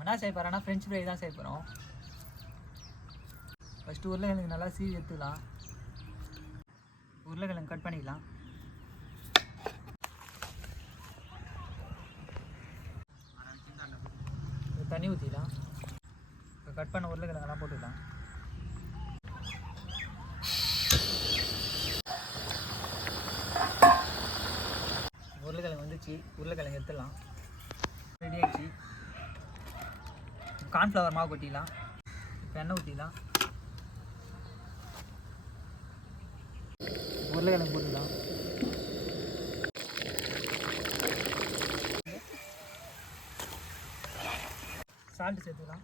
நம்ம என்ன செய்ய போகிறோம்னா ஃப்ரெஞ்ச் ஃப்ரை தான் செய்ய போகிறோம். ஃபஸ்ட்டு உருளைக்கிழங்கு நல்லா சீவி எடுத்துக்கலாம். உருளைக்கிழங்கு கட் பண்ணிக்கலாம். தண்ணி ஊற்றிக்கலாம். இப்போ கட் பண்ண உருளைக்கிழங்கெல்லாம் போட்டுக்கலாம். உருளைக்கிழங்கு வந்துச்சு, உருளைக்கிழங்கு எடுத்துடலாம். ரெடி ஆகிடுச்சு. கார்ன்ஃப்ளவர் மாவு கொட்டிடலாம். இப்போ எண்ணெய் ஊற்றிடலாம். உருளைக்கிழங்கு போட்டுக்கலாம். சால்ட்டு சேர்த்துக்கலாம்.